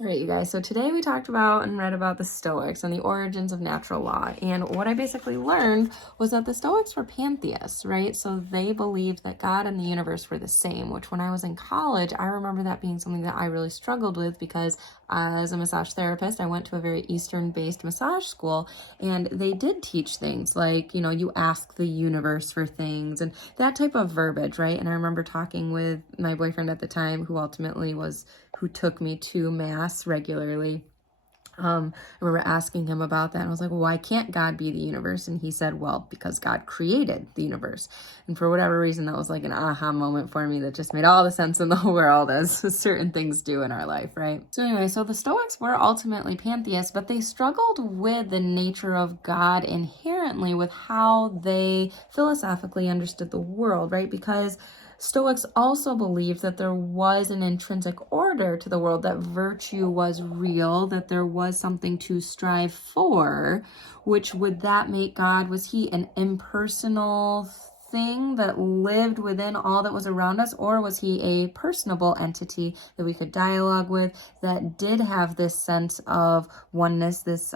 All right, you guys, so today we talked about and read about the Stoics and the origins of natural law. And what I basically learned was that the Stoics were pantheists, right? So they believed that God and the universe were the same, which when I was in college, I remember that being something that I really struggled with because as a massage therapist, I went to a very Eastern-based massage school, and they did teach things like, you ask the universe for things and that type of verbiage, right? And I remember talking with my boyfriend at the time, who took me to mass regularly. I remember asking him about that, and I was like, well, why can't God be the universe? And he said, well, because God created the universe. And for whatever reason, that was like an aha moment for me that just made all the sense in the world, as certain things do in our life, right? So anyway, so the Stoics were ultimately pantheists, but they struggled with the nature of God inherently with how they philosophically understood the world, right? Because Stoics also believed that there was an intrinsic order to the world, that virtue was real, that there was something to strive for, which would that make God, was he an impersonal thing that lived within all that was around us, or was he a personable entity that we could dialogue with, that did have this sense of oneness, this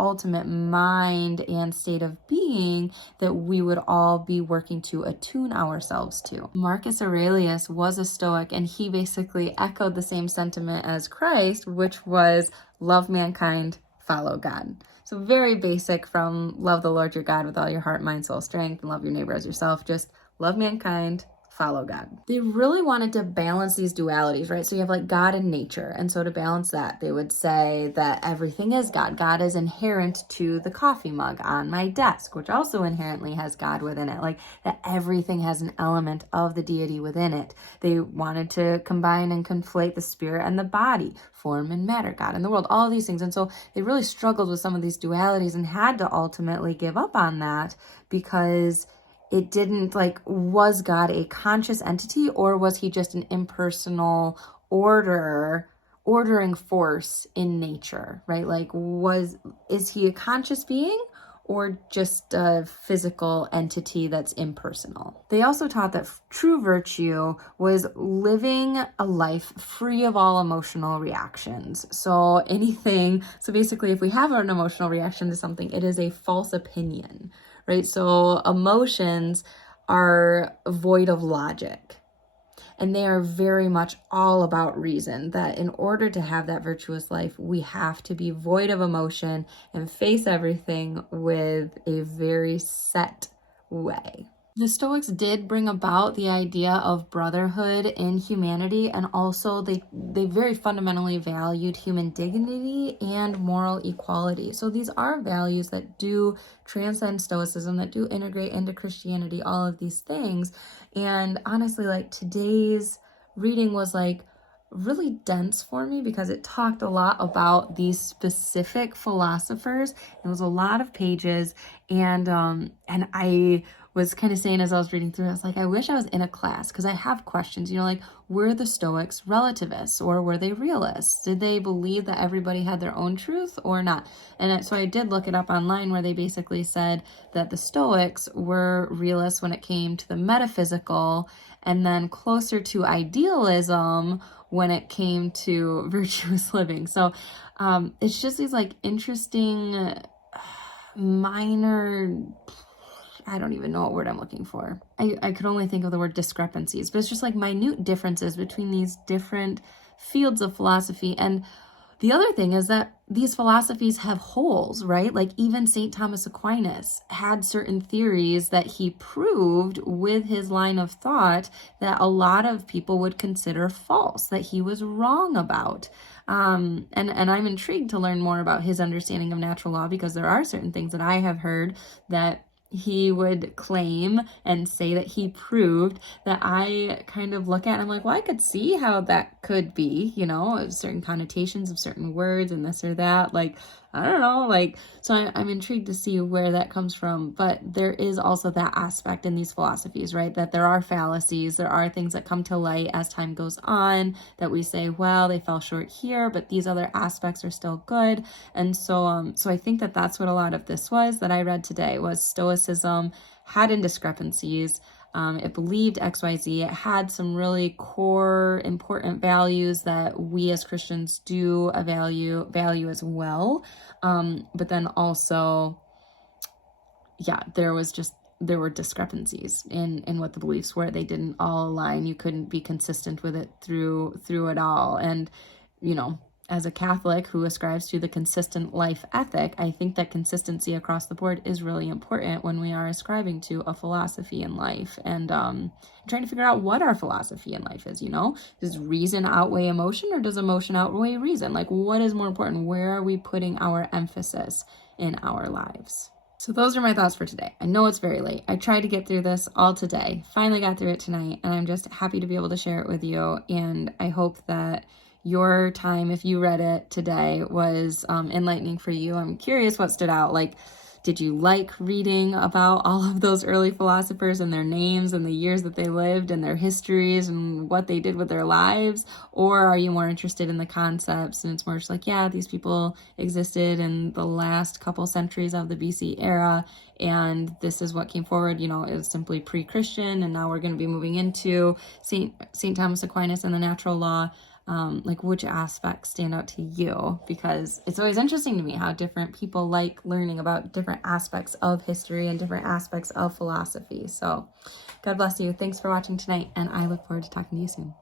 ultimate mind and state of being that we would all be working to attune ourselves to? Marcus Aurelius was a Stoic, and he basically echoed the same sentiment as Christ, which was love mankind, follow God. So very basic, from love the Lord your God with all your heart, mind, soul, strength, and love your neighbor as yourself. Just love mankind, follow God. They really wanted to balance these dualities, right? So you have like God and nature. And so to balance that, they would say that everything is God. God is inherent to the coffee mug on my desk, which also inherently has God within it. Like that everything has an element of the deity within it. They wanted to combine and conflate the spirit and the body, form and matter, God and the world, all of these things. And so they really struggled with some of these dualities and had to ultimately give up on that, because it didn't, was God a conscious entity, or was he just an impersonal ordering force in nature, right? Is he a conscious being, or just a physical entity that's impersonal? They also taught that true virtue was living a life free of all emotional reactions. So basically, if we have an emotional reaction to something, it is a false opinion, right? So emotions are void of logic, and they are very much all about reason, that in order to have that virtuous life, we have to be void of emotion and face everything with a very set way. The Stoics did bring about the idea of brotherhood in humanity, and also they very fundamentally valued human dignity and moral equality. So these are values that do transcend Stoicism, that do integrate into Christianity, all of these things. And honestly, today's reading was really dense for me, because it talked a lot about these specific philosophers. It was a lot of pages, and I was kind of saying as I was reading through, I was like, I wish I was in a class, because I have questions, were the Stoics relativists, or were they realists? Did they believe that everybody had their own truth or not? And so I did look it up online, where they basically said that the Stoics were realists when it came to the metaphysical, and then closer to idealism when it came to virtuous living. So it's just these interesting minor, I don't even know what word I'm looking for. I could only think of the word discrepancies, but it's just minute differences between these different fields of philosophy. And the other thing is that these philosophies have holes, right? Even St. Thomas Aquinas had certain theories that he proved with his line of thought that a lot of people would consider false, that he was wrong about. And I'm intrigued to learn more about his understanding of natural law, because there are certain things that I have heard that he would claim and say that he proved, that I kind of look at and I'm like, well, I could see how that could be, certain connotations of certain words and this or that. I don't know, so I'm intrigued to see where that comes from. But there is also that aspect in these philosophies, right? That there are fallacies, there are things that come to light as time goes on that we say, well, they fell short here, but these other aspects are still good. And so I think that that's what a lot of this was that I read today, was Stoicism had discrepancies. It believed XYZ. It had some really core important values that we as Christians do value as well. But then also, yeah, there were discrepancies in what the beliefs were. They didn't all align. You couldn't be consistent with it through it all. And, as a Catholic who ascribes to the consistent life ethic, I think that consistency across the board is really important when we are ascribing to a philosophy in life, and trying to figure out what our philosophy in life is. Does reason outweigh emotion, or does emotion outweigh reason? Like, what is more important? Where are we putting our emphasis in our lives? So those are my thoughts for today. I know it's very late. I tried to get through this all today, finally got through it tonight, and I'm just happy to be able to share it with you. And I hope that your time, if you read it today, was enlightening for you. I'm curious what stood out. Like, did you like reading about all of those early philosophers and their names and the years that they lived and their histories and what they did with their lives? Or are you more interested in the concepts, and it's more just like, yeah, these people existed in the last couple centuries of the BC era, and this is what came forward, it was simply pre-Christian, and now we're going to be moving into St. Thomas Aquinas and the natural law. Like, which aspects stand out to you? Because it's always interesting to me how different people like learning about different aspects of history and different aspects of philosophy. So God bless you. Thanks for watching tonight, and I look forward to talking to you soon.